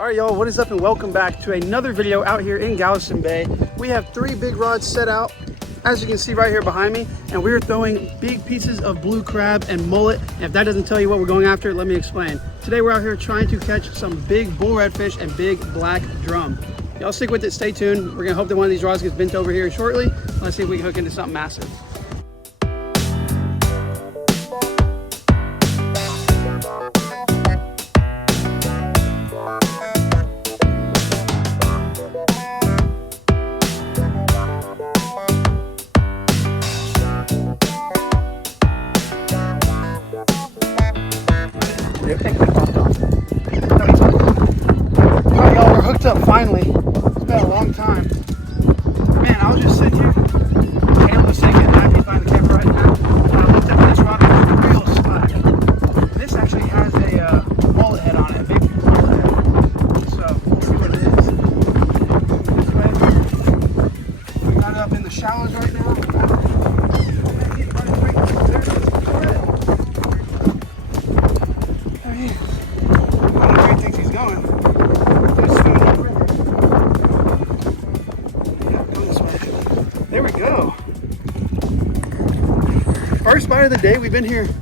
All right, y'all, what is up and welcome back to another video out here in Galveston Bay. We have 3 big rods set out, as you can see right here behind me, and we're throwing big pieces of blue crab and mullet. And if that doesn't tell you what we're going after, let me explain. Today we're out here trying to catch some big bull redfish and big black drum. Y'all stick with it, stay tuned. We're gonna hope that one of these rods gets bent over here shortly. Let's see if we can hook into something massive. Alright, y'all, we're hooked up finally. It's been a long time. Man, I was just sitting here. Caleb was sitting at 90 behind the camera right now. And I looked up at this rod and it was real slack. This actually has a mullet head on it, a big mullet head. So, let's see what it is. This way. We got it up in the shallows right now. There he is. I don't know where he thinks he's going. There we go. First bite of the day. We've been here 2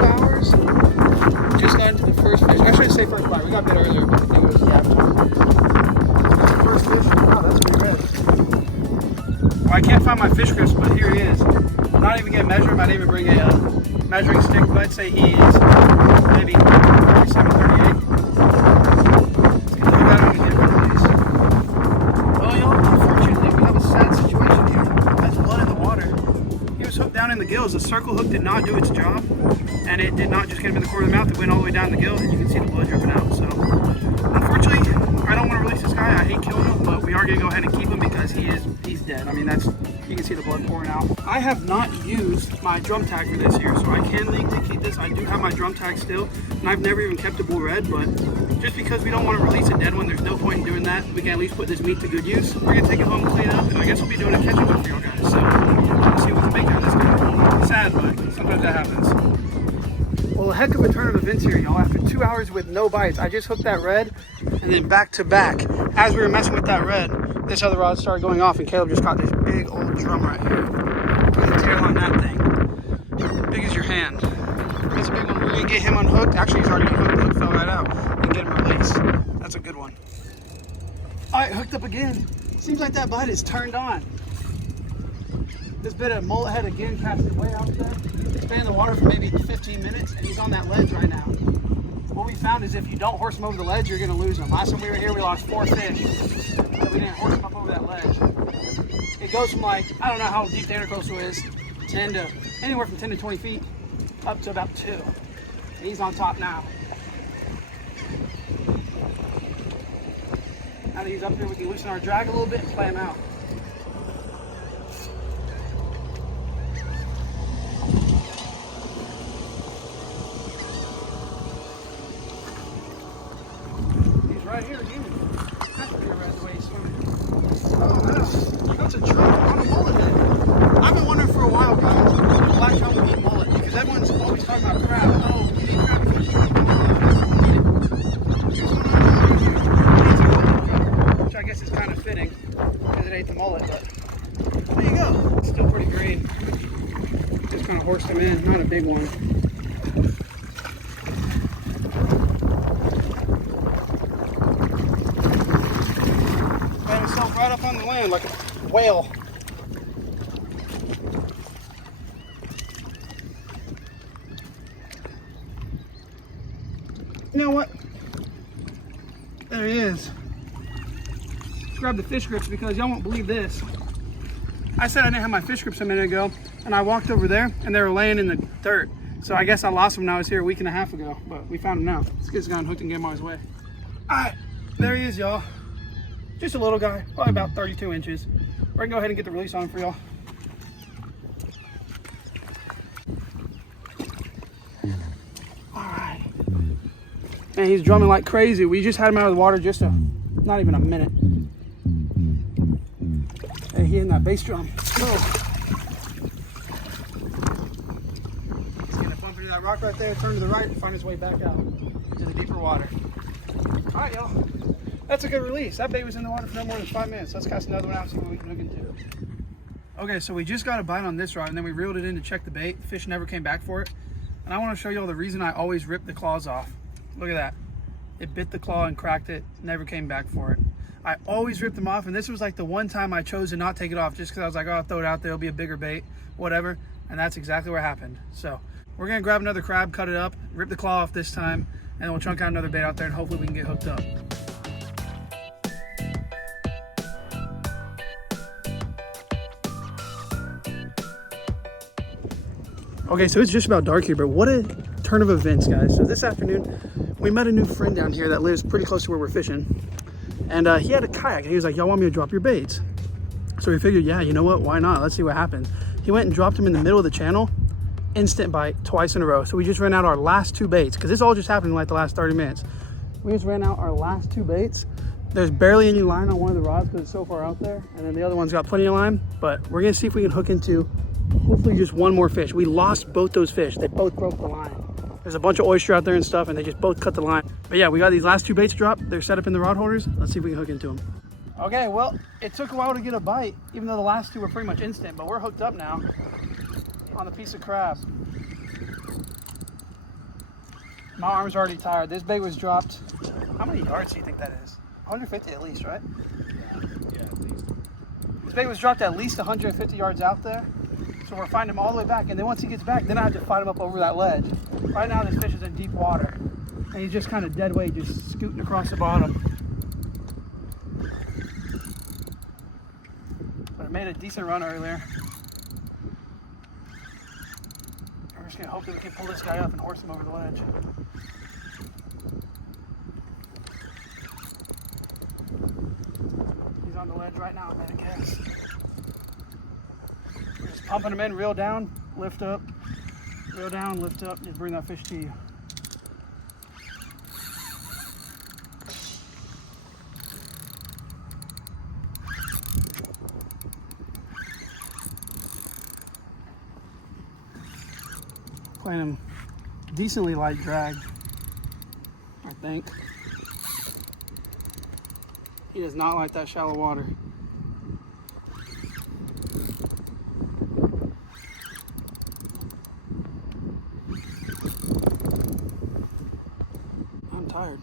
hours. Just got into the first fish. I shouldn't say first bite. We got a bit earlier, but I think it was half time. That's the first fish. Wow, that's pretty red. Well, I can't find my fish crisp, but here he is. I'm not even gonna measure him. I didn't even bring a measuring stick, but I'd say he is maybe 37, 38. Down in the gills, the circle hook did not do its job, and it did not just get him in the corner of the mouth. It went all the way down the gill, and you can see the blood dripping out. So, unfortunately, I don't want to release this guy. I hate killing him, but we are going to go ahead and keep him because he's dead. I mean, you can see the blood pouring out. I have not used my drum tag for this year, so I can legally keep this. I do have my drum tag still, and I've never even kept a bull red, but just because we don't want to release a dead one, there's no point in doing that. We can at least put this meat to good use. We're going to take it home and clean it up, and I guess we'll be doing a catch-up for y'all guys. So, let's see what we can make out of this guy. Sad, but sometimes that happens. Well, a heck of a turn of events here, y'all. After 2 hours with no bites, I just hooked that red, and then back to back, as we were messing with that red, this other rod started going off, and Caleb just caught this big old drum right here. Look at the tail on that thing. Big as your hand. That's a big one. We're gonna get him unhooked. Actually, he's already unhooked. The hook fell right out. And get him released. That's a good one. All right, hooked up again. Seems like that bite is turned on. This bit of mullet head again casted way out there. It's been in the water for maybe 15 minutes, and he's on that ledge right now. What we found is if you don't horse him over the ledge, you're gonna lose him. Last time we were here, we lost 4 fish, but we didn't horse him up over that ledge. It goes from like, I don't know how deep the intercoastal is, anywhere from 10 to 20 feet, up to about 2. And he's on top now. Now that he's up here, we can loosen our drag a little bit and play him out. Right here again. That's a red the way he's swimming. Oh, that's a drum on a mullet head. I've been wondering for a while, guys, if black drum would eat mullet, because everyone's always talking about crab. Oh, you need crab to catch drum. Here's one on the mullet here. It's a golden color, which I guess is kind of fitting, because it ate the mullet, but there you go. It's still pretty green. Just kind of horsed him in, not a big one. Right up on the land like a whale. You know what? There he is. Let's grab the fish grips because y'all won't believe this. I said I didn't have my fish grips a minute ago, and I walked over there and they were laying in the dirt. So I guess I lost them when I was here a week and a half ago, but we found them now. Let's get this guy unhooked and get him on his way. All right, there he is, y'all. Just a little guy, probably about 32 inches. We're gonna go ahead and get the release on for y'all. All right. Man, he's drumming like crazy. We just had him out of the water just not even a minute. Hey, he in that bass drum. Oh. He's gonna bump into that rock right there, turn to the right, and find his way back out to the deeper water. All right, y'all. That's a good release. That bait was in the water for no more than 5 minutes. Let's cast another one out and see what we can hook into. Okay, so we just got a bite on this rod and then we reeled it in to check the bait. The fish never came back for it. And I want to show you all the reason I always rip the claws off. Look at that. It bit the claw and cracked it, never came back for it. I always rip them off, and this was like the one time I chose to not take it off just because I was like, oh, I'll throw it out there, it'll be a bigger bait, whatever. And that's exactly what happened. So we're gonna grab another crab, cut it up, rip the claw off this time, and then we'll chunk out another bait out there and hopefully we can get hooked up. Okay, so it's just about dark here, but what a turn of events, guys. So this afternoon, we met a new friend down here that lives pretty close to where we're fishing. And he had a kayak, and he was like, y'all want me to drop your baits? So we figured, yeah, you know what, why not? Let's see what happens. He went and dropped them in the middle of the channel, instant bite, twice in a row. So we just ran out our last 2 baits, because this all just happened in like the last 30 minutes. We just ran out our last 2 baits. There's barely any line on one of the rods because it's so far out there. And then the other one's got plenty of line, but we're gonna see if we can hook into hopefully just one more fish. We lost both those fish. They both broke the line. There's a bunch of oyster out there and stuff, and they just both cut the line. But yeah, we got these last 2 baits dropped. They're set up in the rod holders. Let's see if we can hook into them. Okay, well, it took a while to get a bite, even though the last 2 were pretty much instant, but we're hooked up now on the piece of crab. My arm's already tired. This bait was dropped. How many yards do you think that is? 150 at least, right? Yeah, at least. This bait was dropped at least 150 yards out there. So we're finding him all the way back, and then once he gets back, then I have to fight him up over that ledge. Right now, this fish is in deep water, and he's just kind of dead weight, just scooting across the bottom. But it made a decent run earlier. We're just gonna hope that we can pull this guy up and horse him over the ledge. He's on the ledge right now, I'm gonna guess. Just pumping them in, reel down, lift up, reel down, lift up, just bring that fish to you. Playing him decently light drag, I think. He does not like that shallow water. I'm tired.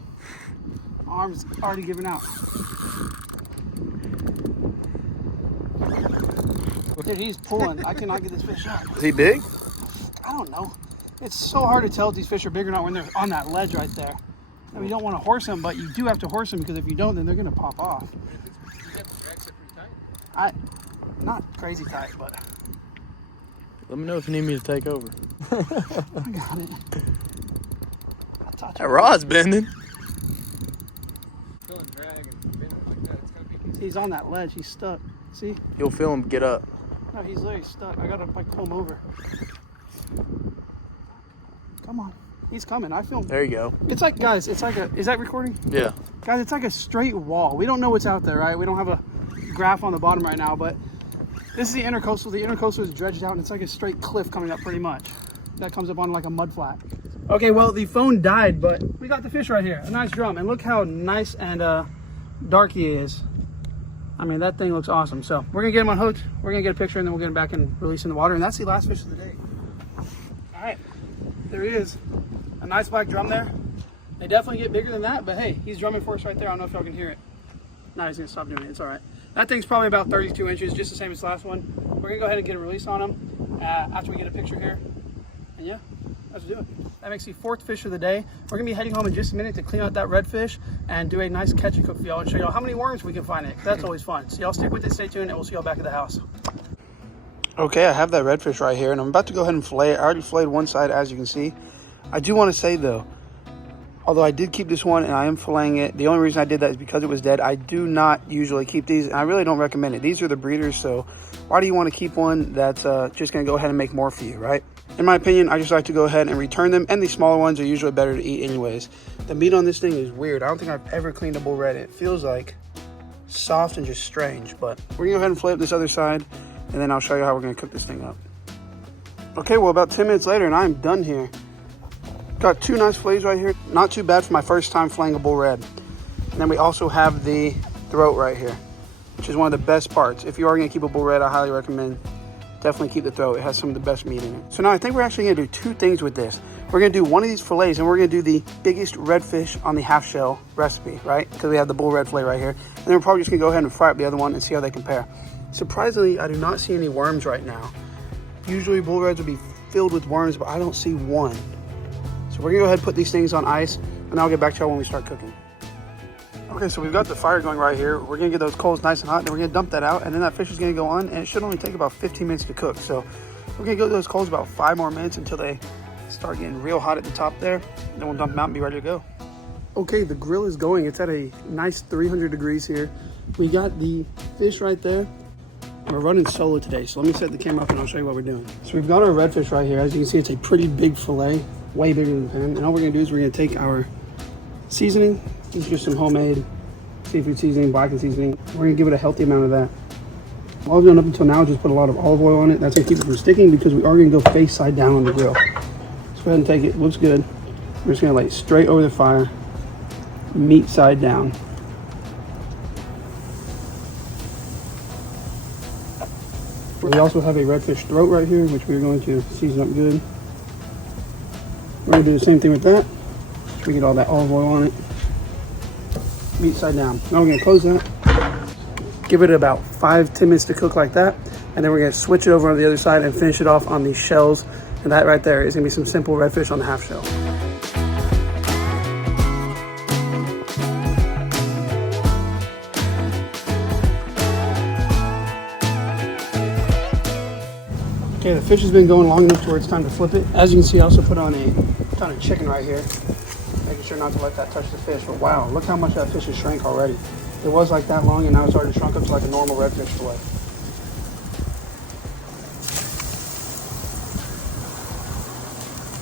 My arm's already giving out. Dude, he's pulling. I cannot get this fish out. Is he big? I don't know. It's so hard to tell if these fish are big or not when they're on that ledge right there. I mean, you don't want to horse them, but you do have to horse them because if you don't, then they're going to pop off. Not crazy tight, but... Let me know if you need me to take over. I got it. That rod's bending. He's on that ledge. He's stuck. See? You'll feel him get up. No, he's literally stuck. I got to like pull him over. Come on. He's coming. I feel him. There you go. It's like, guys, it's like a... Is that recording? Yeah. Guys, it's like a straight wall. We don't know what's out there, right? We don't have a graph on the bottom right now, but this is the intercoastal. The intercoastal is dredged out, and it's like a straight cliff coming up pretty much. That comes up on like a mud flat. Okay, well, the phone died, but we got the fish right here. A nice drum. And look how nice and dark he is. I mean, that thing looks awesome. So we're going to get him unhooked. We're going to get a picture, and then we'll get him back and release in the water. And that's the last fish of the day. All right. There he is. A nice black drum there. They definitely get bigger than that, but hey, he's drumming for us right there. I don't know if y'all can hear it. No, he's going to stop doing it. It's all right. That thing's probably about 32 inches, just the same as the last one. We're going to go ahead and get a release on him after we get a picture here. And yeah, let's do it. That makes the 4th fish of the day. We're going to be heading home in just a minute to clean out that redfish and do a nice catch and cook for y'all and show y'all how many worms we can find in it. That's always fun. So y'all stick with it, stay tuned, and we'll see y'all back at the house. Okay, I have that redfish right here, and I'm about to go ahead and fillet it. I already filleted one side, as you can see. I do want to say, though, although I did keep this one and I am filleting it, the only reason I did that is because it was dead. I do not usually keep these, and I really don't recommend it. These are the breeders, so why do you want to keep one that's just going to go ahead and make more for you, right? In my opinion, I just like to go ahead and return them, and the smaller ones are usually better to eat anyways. The meat on this thing is weird. I don't think I've ever cleaned a bull red. It feels like soft and just strange, but we're going to go ahead and fillet up this other side, and then I'll show you how we're going to cook this thing up. Okay, well, about 10 minutes later, and I'm done here. Got 2 nice fillets right here. Not too bad for my first time filleting a bull red. And then we also have the throat right here, which is one of the best parts. If you are gonna keep a bull red, I highly recommend definitely keep the throat. It has some of the best meat in it. So now I think we're actually gonna do two things with this. We're gonna do one of these fillets and we're gonna do the biggest redfish on the half shell recipe, right? Because we have the bull red fillet right here. And then we're probably just gonna go ahead and fry up the other one and see how they compare. Surprisingly, I do not see any worms right now. Usually bull reds would be filled with worms, but I don't see one. So we're gonna go ahead and put these things on ice and I'll get back to y'all when we start cooking. Okay, so we've got the fire going right here. We're gonna get those coals nice and hot, and then we're gonna dump that out, and then that fish is gonna go on, and it should only take about 15 minutes to cook. So we're gonna go to those coals about 5 more minutes until they start getting real hot at the top there. And then we'll dump them out and be ready to go. Okay, the grill is going. It's at a nice 300 degrees here. We got the fish right there. We're running solo today, so let me set the camera up and I'll show you what we're doing. So we've got our redfish right here. As you can see, it's a pretty big fillet, way bigger than the pan. And all we're gonna do is we're gonna take our seasoning. This is just some homemade seafood seasoning, blackened seasoning. We're gonna give it a healthy amount of that. All I've done up until now is just put a lot of olive oil on it. That's gonna keep it from sticking because we are gonna go face side down on the grill. Let's go ahead and take it, looks good. We're just gonna lay it straight over the fire, meat side down. We also have a redfish throat right here, which we're going to season up good. We're gonna do the same thing with that. We get all that olive oil on it. Meat side down. Now we're gonna close that. Give it about 5-10 minutes to cook like that. And then we're gonna switch it over on the other side and finish it off on the shells. And that right there is gonna be some simple redfish on the half shell. Okay, the fish has been going long enough to where it's time to flip it. As you can see, I also put on a ton of chicken right here, making sure not to let that touch the fish. But wow, look how much that fish has shrank already. It was like that long and now it's already shrunk up to like a normal redfish fillet.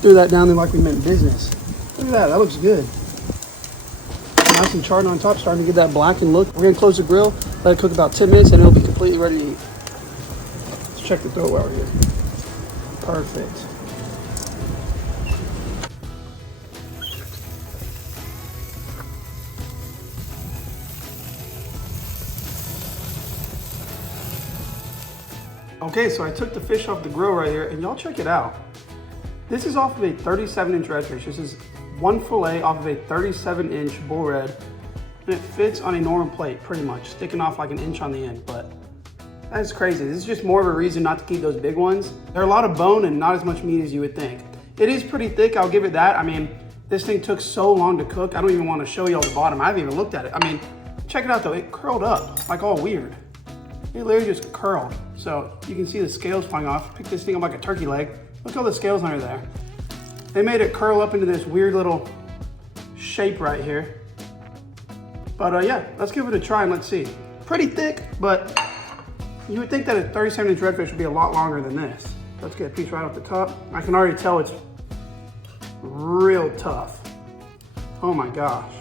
Threw that down there like we meant business. Look at that, that looks good. Nice and charred on top, starting to get that blackened look. We're gonna close the grill, let it cook about 10 minutes and it'll be completely ready to eat. Let's check the throat while we're here. Perfect. Okay, so I took the fish off the grill right here, and y'all check it out. This is off of a 37-inch redfish. This is one fillet off of a 37-inch bull red, and it fits on a normal plate, pretty much, sticking off like an inch on the end, but that's crazy. This is just more of a reason not to keep those big ones. They're a lot of bone and not as much meat as you would think. It is pretty thick, I'll give it that. I mean, this thing took so long to cook, I don't even want to show y'all the bottom. I haven't even looked at it. I mean, check it out though, it curled up, like all weird. It literally just curled. So you can see the scales flying off. Pick this thing up like a turkey leg. Look at all the scales under there. They made it curl up into this weird little shape right here. But yeah, let's give it a try and let's see. Pretty thick, but you would think that a 37-inch redfish would be a lot longer than this. Let's get a piece right off the top. I can already tell it's real tough. Oh my gosh.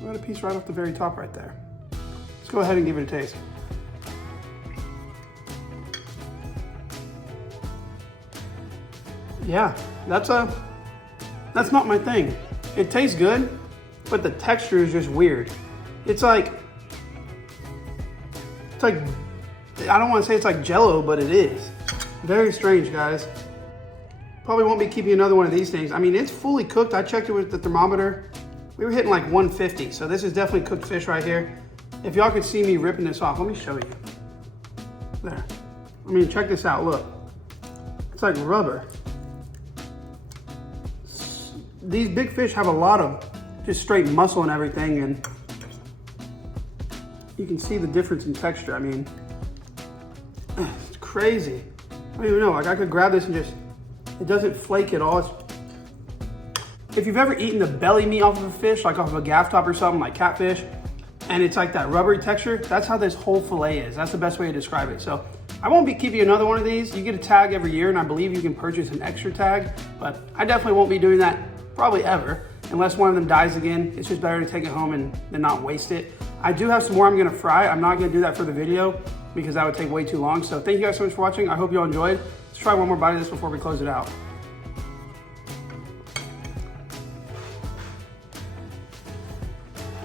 We got a piece right off the very top right there. Let's go ahead and give it a taste. Yeah, that's not my thing. It tastes good, but the texture is just weird. It's like, I don't want to say it's like Jell-O, but it is. Very strange, guys. Probably won't be keeping another one of these things. I mean, it's fully cooked. I checked it with the thermometer. We were hitting like 150, so this is definitely cooked fish right here. If y'all could see me ripping this off, let me show you. There. I mean, check this out, look. It's like rubber. These big fish have a lot of just straight muscle and everything, and you can see the difference in texture. I mean, it's crazy. I don't even know, like I could grab this and just, it doesn't flake at all. If you've ever eaten the belly meat off of a fish, like off of a gaff top or something, like catfish, and it's like that rubbery texture, that's how this whole fillet is. That's the best way to describe it. So I won't be keeping another one of these. You get a tag every year, and I believe you can purchase an extra tag, but I definitely won't be doing that probably ever, unless one of them dies again. It's just better to take it home and not waste it. I do have some more I'm gonna fry. I'm not gonna do that for the video because that would take way too long. So thank you guys so much for watching. I hope you all enjoyed. Let's try one more bite of this before we close it out.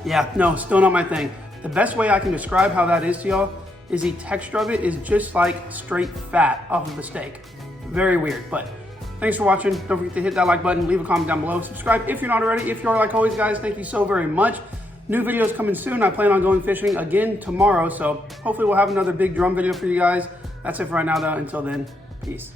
Yeah, no, still not my thing. The best way I can describe how that is to y'all is the texture of it is just like straight fat off of a steak. Very weird, but thanks for watching. Don't forget to hit that like button, leave a comment down below, subscribe if you're not already. If you are, like always, guys, thank you so very much. New videos coming soon. I plan on going fishing again tomorrow, so hopefully we'll have another big drum video for you guys. That's it for right now, though. Until then, peace.